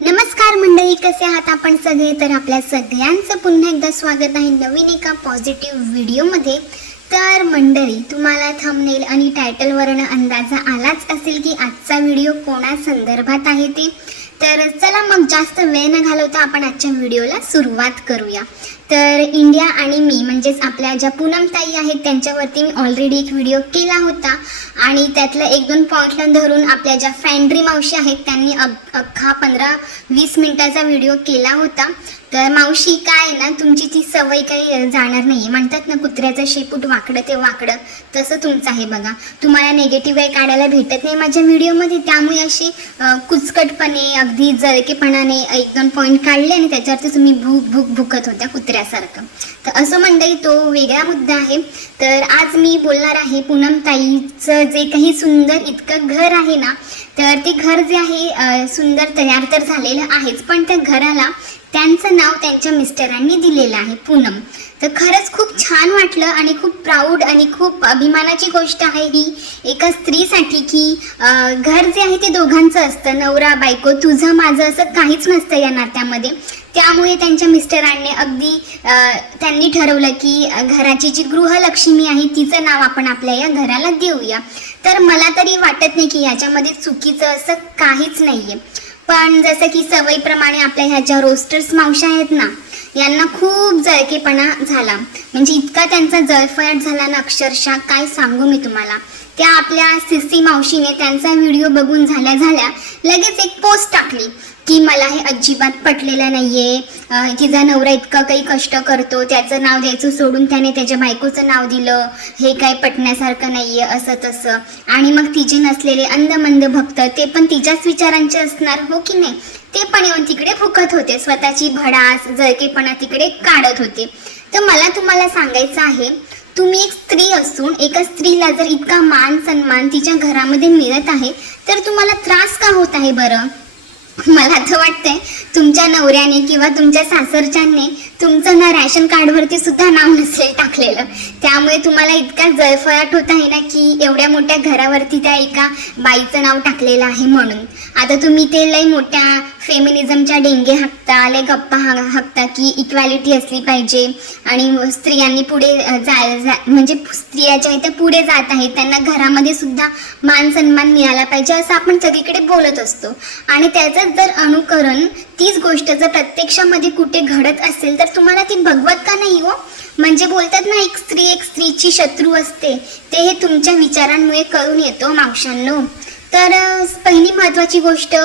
नमस्कार मंडळी, कसे आहात आपण सगळे? तर आपल्या सगळ्यांचं पुन्हा एकदा स्वागत आहे नवीन एका पॉझिटिव्ह व्हिडिओमध्ये. तर मंडळी, तुम्हाला थंबनेल आणि टायटलवरून अंदाजा आलाच असेल की आजचा व्हिडिओ कोणा संदर्भात आहे ते. तर चला मग जास्त वेळ न घालवता आपण आजच्या व्हिडिओला सुरुवात करूया. तर इंडिया आणि मी म्हणजेच आपल्या ज्या पूनमताई आहेत त्यांच्यावरती मी ऑलरेडी एक व्हिडिओ केला होता आणि त्यातलं 1-2 पॉईंटला धरून आपल्या ज्या फॅन्ड्री मावशी आहेत त्यांनी अख्खा 15-20 मिनिटाचा व्हिडिओ केला होता. तर मावशी, काय ना, तुमची ती सवय काही जाणार नाही. म्हणतात ना, कुत्र्याचं शेपूट वाकडं ते वाकडं, तसं तुमचं आहे बघा. तुम्हाला नेगेटिव्ह काही काढायला भेटत नाही माझ्या व्हिडिओमध्ये, त्यामुळे असे कुचकटपणे अगदी जळकेपणाने 1-2 पॉईंट काढले आणि त्याच्यावरती तुम्ही भूक भुकत होत्या कुत्र्यासारखं. तर असं मंडळी, तो वेगळा मुद्दा आहे. तर आज मी बोलणार आहे पूनमताईचं जे काही सुंदर इतकं घर आहे ना, तर ते घर जे आहे सुंदर तयार तर झालेलं आहेच, पण त्या घराला त्यांचं नाव त्यांच्या मिस्टरांनी दिलेलं आहे, पूनम. तर खरंच खूप छान वाटलं आणि खूप प्राऊड आणि खूप अभिमानाची गोष्ट आहे ही एका स्त्रीसाठी की घर जे आहे ते दोघांचं असतं, नवरा बायको, तुझं माझं असं काहीच नसतं या नात्यामध्ये. त्यामुळे त्यांच्या मिस्टरांनी अगदी त्यांनी ठरवलं की घराची जी गृहलक्ष्मी आहे तिचं नाव आपण आपल्या या घराला देऊया. तर मला तरी वाटत नाही की याच्यामध्ये चुकीचं असं काहीच नाही आहे. पण जसं की सवयीप्रमाणे आपल्या ह्या ज्या रोस्टर्स मावशा आहेत ना, यांना खूप जळकेपणा झाला. म्हणजे इतका त्यांचा जळफळाट झाला ना, अक्षरशः काय सांगू मी तुम्हाला. त्या आपल्या सिसी मावशीने त्यांचा व्हिडिओ बघून झाल्या लगेच एक पोस्ट टाकली की मला हे अजिबात पटलेलं नाहीये. तिचा नवरा इतका काही कष्ट करतो, त्याचं नाव द्यायचं सोडून त्याने त्याच्या बायकोचं नाव दिलं, हे काय पटण्यासारखं नाहीये, असं तसं. आणि मग तिचे नसलेले अंधमंद भक्त, ते पण तिच्याच विचारांचे असणार, हो की नाही, ते पण येऊन तिकडे फुकत होते, स्वतःची भडास जळकेपणा तिकडे काढत होते. तर मला तुम्हाला सांगायचं आहे, तुम्ही एक स्त्री असून एका स्त्रीला जर इतका मान सन्मान तिच्या घरामध्ये मिळत आहे तर तुम्हाला त्रास का होत आहे बरं? मला तर वाटतंय तुमच्या नवऱ्याने किंवा तुमच्या सासरच्यांने तुमचं ना रॅशन कार्डवरती सुद्धा नाव नसेल टाकलेलं, त्यामुळे तुम्हाला इतका जळफळाट होत आहे ना की एवढ्या मोठ्या घरावरती त्या एका बाईचं नाव टाकलेलं आहे म्हणून. आता तुम्ही ते लय मोठ्या फेमिनिझमच्या डेंगे हाकता, लय गप्पा हाकता की इक्वॅलिटी असली पाहिजे आणि स्त्रियांनी पुढे म्हणजे स्त्रिया ज्या आहेत त्या पुढे जात आहेत, त्यांना घरामध्ये सुद्धा मान सन्मान मिळाला पाहिजे असं आपण सगळीकडे बोलत असतो. आणि त्याचं जर अनुकरण तीच गोष्ट जर प्रत्यक्षामध्ये कुठे घडत असेल तर तुम्हाला ती भगवत का नाही हो? म्हणजे बोलतात ना, एक स्त्रीची शत्रू असते, ते हे तुमच्या विचारांमुळे कळून येतो मावशांनो. तर पहिली महत्त्वाची गोष्ट,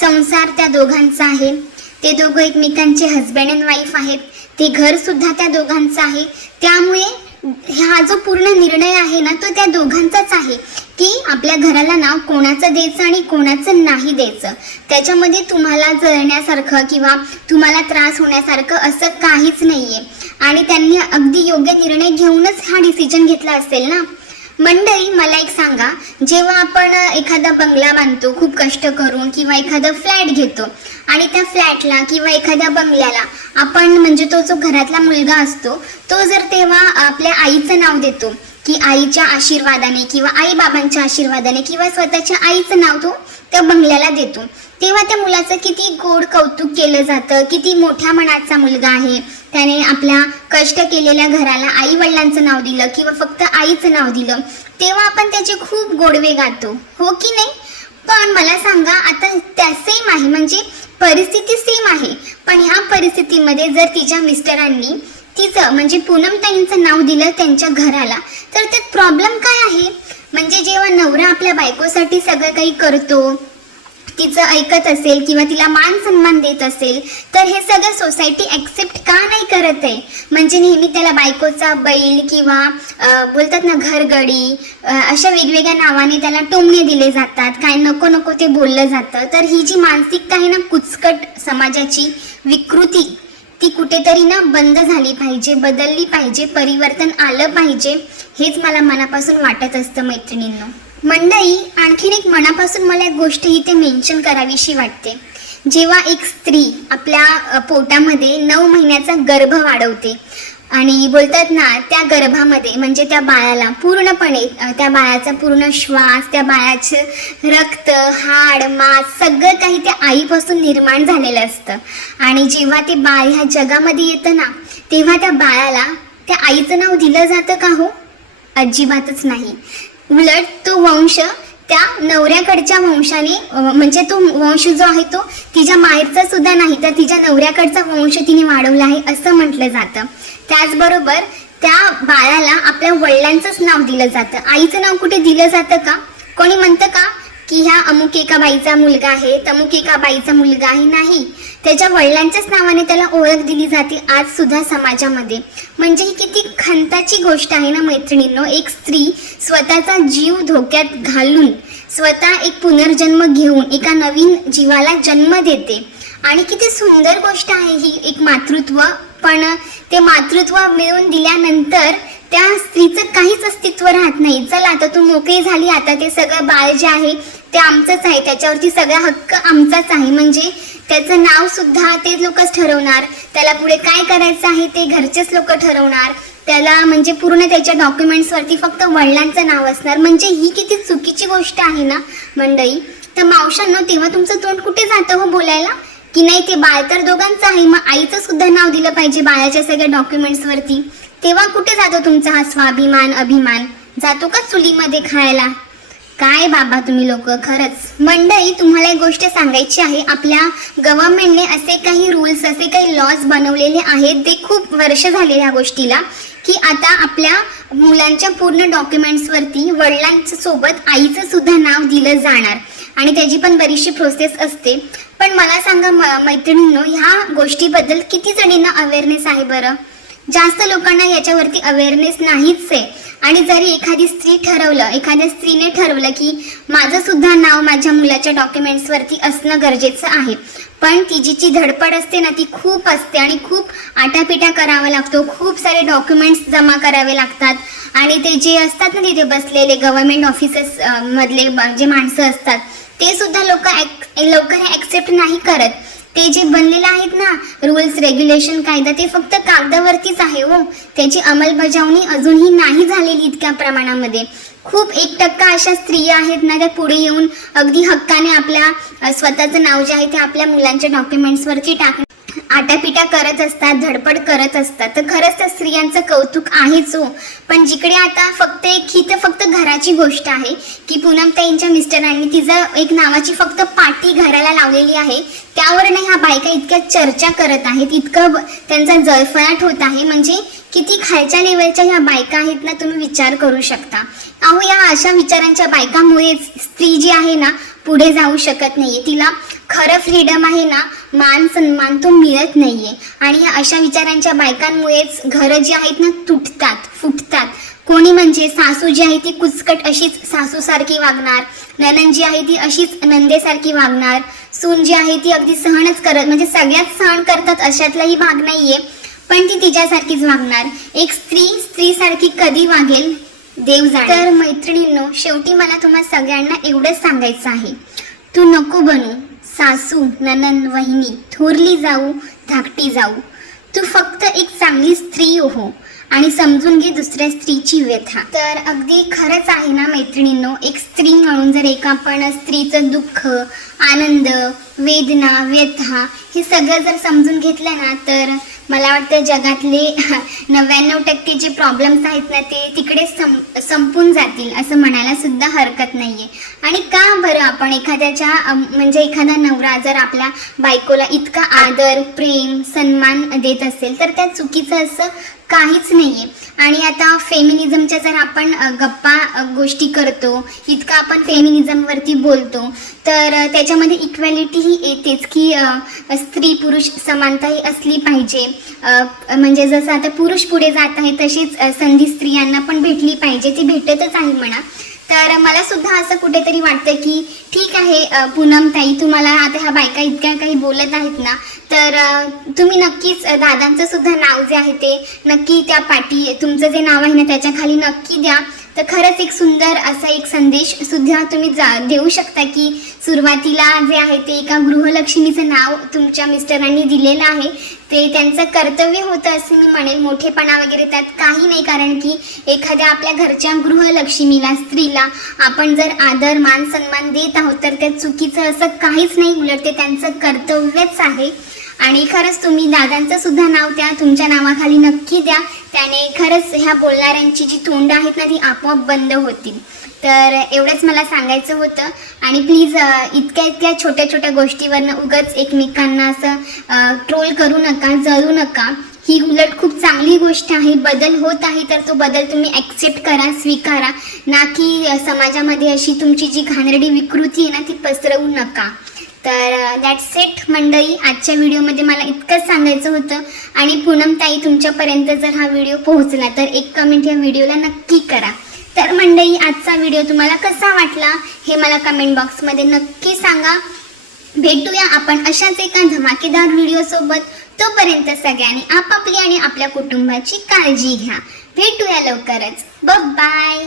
संसार त्या दोघांचा आहे, ते दोघं एकमेकांचे हजबंड अँड वाईफ आहेत, ते घर सुद्धा त्या दोघांचं आहे. त्यामुळे हा जो पूर्ण निर्णय आहे ना, तो त्या दोघांचाच आहे की आपल्या घराला नाव कोणाचं द्यायचं आणि कोणाचं नाही द्यायचं. त्याच्यामध्ये तुम्हाला जळण्यासारखं किंवा तुम्हाला त्रास होण्यासारखं असं काहीच नाहीये. आणि त्यांनी अगदी योग्य निर्णय घेऊनच हा डिसिजन घेतला असेल ना. मंडळी, मला एक सांगा, जेव्हा आपण एखादा बंगला बांधतो खूप कष्ट करून किंवा एखादा फ्लॅट घेतो आणि त्या फ्लॅटला किंवा एखाद्या बंगल्याला आपण म्हणजे तो जो घरातला मुलगा असतो तो जर तेव्हा आपल्या आईचं नाव देतो की आईच्या आशीर्वादाने किंवा आई बाबांच्या आशीर्वादाने किंवा स्वतःच्या आईचं नाव तो त्या बंगल्याला देतो, तेव्हा त्या मुलाचं किती गोड कौतुक केलं जातं, किती मोठ्या मनाचा मुलगा आहे, त्याने आपल्या कष्ट केलेल्या घराला आई वडिलांचं नाव दिलं किंवा फक्त आईचं नाव दिलं, तेव्हा आपण त्याचे खूप गोडवे गातो, हो की नाही? पण मला सांगा, आता त्या सेम आहे, म्हणजे परिस्थिती सेम आहे, पण ह्या परिस्थितीमध्ये जर तिच्या मिस्टरांनी तिचं म्हणजे पूनमताईंचं नाव दिलं त्यांच्या घराला, तर त्यात प्रॉब्लेम काय आहे? म्हणजे जेव्हा नवरा आपल्या बायकोसाठी सगळं काही करतो, तिचं ऐकत असेल किंवा तिला मान सन्मान देत असेल, तर हे सगळं सोसायटी ॲक्सेप्ट का नाही करत आहे? म्हणजे नेहमी त्याला बायकोचा बैल किंवा बोलतात ना घरगडी, अशा वेगवेगळ्या नावाने त्याला टोमणे दिले जातात, काय नको नको ते बोललं जातं. तर ही जी मानसिकता आहे ना, कुचकट समाजाची विकृती, ती कुठेतरी ना बंद झाली पाहिजे, बदलली पाहिजे, परिवर्तन आलं पाहिजे, हेच मला मनापासून वाटत असतं मैत्रिणींनो. मंडळी, आणखीन एक मनापासून मला एक गोष्ट इथे मेन्शन करावीशी वाटते. जेव्हा एक स्त्री आपल्या पोटामध्ये 9 महिन्याचा गर्भ वाढवते, आणि बोलतात ना त्या गर्भामध्ये म्हणजे त्या बाळाला पूर्णपणे त्या बाळाचा पूर्ण श्वास, त्या बाळाचं रक्त, हाड, मांस सगळं काही त्या आईपासून निर्माण झालेलं असतं. आणि जेव्हा ते बाळ ह्या जगामध्ये येतं ना तेव्हा त्या बाळाला त्या आईचं नाव दिलं जातं का हो? अजिबातच नाही. उलट तो वंश त्या नवऱ्याकडच्या वंशाने म्हणजे तो वंश जो आहे तो तिच्या माहेरचा सुद्धा नाही तर तिच्या नवऱ्याकडचा वंश तिने वाढवला आहे असं म्हटलं जातं. त्याचबरोबर त्या बाळाला आपल्या वडिलांचंच नाव दिलं जातं. आईचं नाव कुठे दिलं जातं का? कोणी म्हणतं का की ह्या अमुक एका बाईचा मुलगा आहे, तमुक एका बाईचा मुलगा आहे? नाही, त्याच्या वडिलांच्याच नावाने त्याला ओळख दिली जाते आज सुद्धा समाजामध्ये. म्हणजे ही किती खंताची गोष्ट आहे ना मैत्रिणींनो. एक स्त्री स्वतःचा जीव धोक्यात घालून स्वतः एक पुनर्जन्म घेऊन एका नवीन जीवाला जन्म देते. आणि किती सुंदर गोष्ट आहे ही एक मातृत्व. पण ते मातृत्व मिळवून दिल्यानंतर त्या स्त्रीचं काहीच अस्तित्व राहत नाही. चला आता तू मोकळी झाली, आता ते सगळं बाळ जे आहे ते आमचंच आहे, त्याच्यावरती सगळा हक्क आमचाच आहे. म्हणजे त्याचं नाव सुद्धा ते लोकच ठरवणार, त्याला पुढे काय करायचं आहे ते घरचेच लोक ठरवणार, त्याला म्हणजे पूर्ण त्याच्या डॉक्युमेंट्सवरती फक्त वडिलांचं नाव असणार. म्हणजे ही किती चुकीची गोष्ट आहे ना मंडळी. तर मावशांनो, तेव्हा तुमचं तोंड कुठे जातं हो बोलायला की नाही ते बाळ तर दोघांचं आहे, मग आईचं सुद्धा नाव दिलं पाहिजे बाळाच्या सगळ्या डॉक्युमेंट्सवरती. तेव्हा कुठे जातो तुमचा हा स्वाभिमान, अभिमान? जातो का चुलीमध्ये खायला? काय बाबा तुम्ही लोक. खरंच मंडळी, तुम्हाला एक गोष्ट सांगायची आहे. आपल्या गव्हर्नमेंटने असे काही रूल्स, असे काही लॉज बनवलेले आहेत, ते खूप वर्ष झाले ह्या गोष्टीला, की आता आपल्या मुलांच्या पूर्ण डॉक्युमेंट्सवरती वडिलांच्या सोबत आईचं सुद्धा नाव दिलं जाणार. आणि त्याची पण बरीचशी प्रोसेस असते. पण मला सांगा मैत्रिणींनो, ह्या गोष्टीबद्दल किती जणींना अवेअरनेस आहे बरं? जास्त लोकांना याच्यावरती अवेअरनेस नाहीच आहे. आणि जरी एखादी एखाद्या स्त्रीने ठरवलं की माझं सुद्धा नाव माझ्या मुलाच्या डॉक्युमेंट्सवरती असणं गरजेचं आहे, पण तिची जी धडपड असते ना ती खूप असते आणि खूप आटापिटा करावा लागतो, खूप सारे डॉक्युमेंट्स जमा करावे लागतात. आणि ते जे असतात ना तिथे बसलेले गव्हर्नमेंट ऑफिसेस मधले जे माणसं असतात ते सुद्धा लवकर ॲक्सेप्ट नाही करत. ते जे बनलेले आहेत ना रूल्स, रेग्युलेशन, कायदा, ते फक्त कागदावरतीच आहे हो. त्याची अंमलबजावणी अजूनही नाही झालेली इतक्या प्रमाणामध्ये. खूप 1% अशा स्त्रिया आहेत ना त्या पुढे येऊन अगदी हक्काने आपल्या स्वतःचं नाव जे आहे ते आपल्या मुलांच्या डॉक्युमेंट्सवरती आटापिटा करत असतात, धडपड करत असतात. तर खरंच त्या स्त्रियांचं कौतुक आहेच हो. पण जिकडे आता फक्त घराची गोष्ट आहे की पूनमताईंच्या मिस्टरांनी तिचं एक नावाची फक्त पाटी घराला लावलेली आहे, त्यावर नाही ह्या बायका इतक्या चर्चा करत आहेत, इतकं त्यांचा जळफळाट होत आहे. म्हणजे किती खालच्या लेवलच्या ह्या बायका आहेत ना, तुम्ही विचार करू शकता. अहो, या अशा विचारांच्या बायकामुळेच स्त्री जी आहे ना पुढे जाऊ शकत नाहीये. तिला खरं फ्रीडम आहे ना, मान सन्मान तो मिळत नाहीये. आणि या अशा विचारांच्या बायकांमुळेच घरं जी आहेत ना तुटतात, फुटतात. कोणी म्हणजे सासू जी आहे ती कुचकट अशीच सासूसारखी वागणार, नणंद जी आहे ती अशीच नंदेसारखी वागणार, सून जी आहे ती अगदी सहनच करत म्हणजे सगळ्यात सहन करतात अशातलाही भाग नाहीये, पण ती तिच्यासारखीच वागणार. एक स्त्री सारखी कधी वागेल देव जाणे. तर मैत्रिणींनो, शेवटी मला तुम्हा सगळ्यांना एवढंच सांगायचं आहे, तू नको बनू सासू, नणंद, वहिनी, थोरली जाऊ, धाकटी जाऊ. तू फक्त एक चांगली स्त्री हो आणि समजून घे दुसऱ्या स्त्रीची व्यथा. तर अगदी खरंच आहे ना मैत्रिणींनो, एक स्त्री म्हणून जर आपण स्त्रीचं दुःख, आनंद, वेदना, व्यथा हे सगळं जर समजून घेतलं ना तर मला वाटतं जगातले 99% जे प्रॉब्लेम्स आहेत ना ते तिकडे संपून जातील असं म्हणायला सुद्धा हरकत नाहीये. आणि का बरं आपण म्हणजे एखादा नवरा जर आपल्या बायकोला इतका आदर, प्रेम, सन्मान देत असेल तर त्या चुकीचं असं काहीच नाहीये. आणि आता फेमिनिझमच्या जर आपण गप्पा गोष्टी करतो, इतकं आपण फेमिनिझमवरती बोलतो, तर त्याच्यामध्ये इक्वॅलिटी ही येतेच की स्त्री पुरुष समानता ही असली पाहिजे. म्हणजे जसं आता पुरुष पुढे जात आहे तशीच संधी स्त्रियांना पण भेटली पाहिजे, ती भेटतच आहे म्हणा. तर मला सुद्धा असं कुठेतरी वाटतं की ठीक आहे पूनमताई, तुम्हाला आता ह्या बायका इतक्या काही बोलत आहेत ना, तर तुम्ही नक्कीच दादांचं सुद्धा नाव जे आहे ते नक्की त्या पाठी, तुमचं जे नाव आहे ना त्याच्या खाली नक्की द्या. तर खरंच एक सुंदर असा एक संदेश सुद्धा तुम्ही देऊ शकता की सुरुवातीला जे आहे ते एका गृहलक्ष्मीचं नाव तुमच्या मिस्टरांनी दिलेलं आहे, ते त्यांचं कर्तव्य होतं असं मी म्हणेल. मोठेपणा वगैरे त्यात काही नाही, कारण की एखाद्या आपल्या घरच्या गृहलक्ष्मीला, स्त्रीला आपण जर आदर मान सन्मान देत आहोत तर त्यात चुकीचं असं काहीच नाही, उलट ते त्यांचं कर्तव्यच आहे. आणि खरंच तुम्ही दादांचं सुद्धा नाव त्या तुमच्या नावाखाली नक्की द्या, त्याने खरंच ह्या बोलणाऱ्यांची जी तोंड आहेत ना ती आपोआप बंद होतील. तर एवढंच मला सांगायचं होतं. आणि प्लीज इतक्या छोट्या छोट्या गोष्टीवरनं उगाच एकमेकांना असं ट्रोल करू नका, जळू नका. ही उलट खूप चांगली गोष्ट आहे. बदल होत आहे तर तो बदल तुम्ही ॲक्सेप्ट करा, स्वीकारा, ना की समाजामध्ये अशी तुमची जी घाणेरडी विकृती आहे ना ती पसरवू नका. तर दॅट्स इट मंडळी, आजच्या व्हिडिओमध्ये मला इतकंच सांगायचं होतं. आणि पूनमताई, तुमच्यापर्यंत जर हा व्हिडिओ पोहोचला तर एक कमेंट या व्हिडिओला नक्की करा. तर मंडळी, आजचा व्हिडिओ तुम्हाला कसा वाटला हे मला कमेंट बॉक्समध्ये नक्की सांगा. भेटूया आपण अशाच एका धमाकेदार व्हिडिओसोबत. तोपर्यंत सगळ्यांनी आपापली आणि आपल्या कुटुंबाची काळजी घ्या. भेटूया लवकरच. बाय.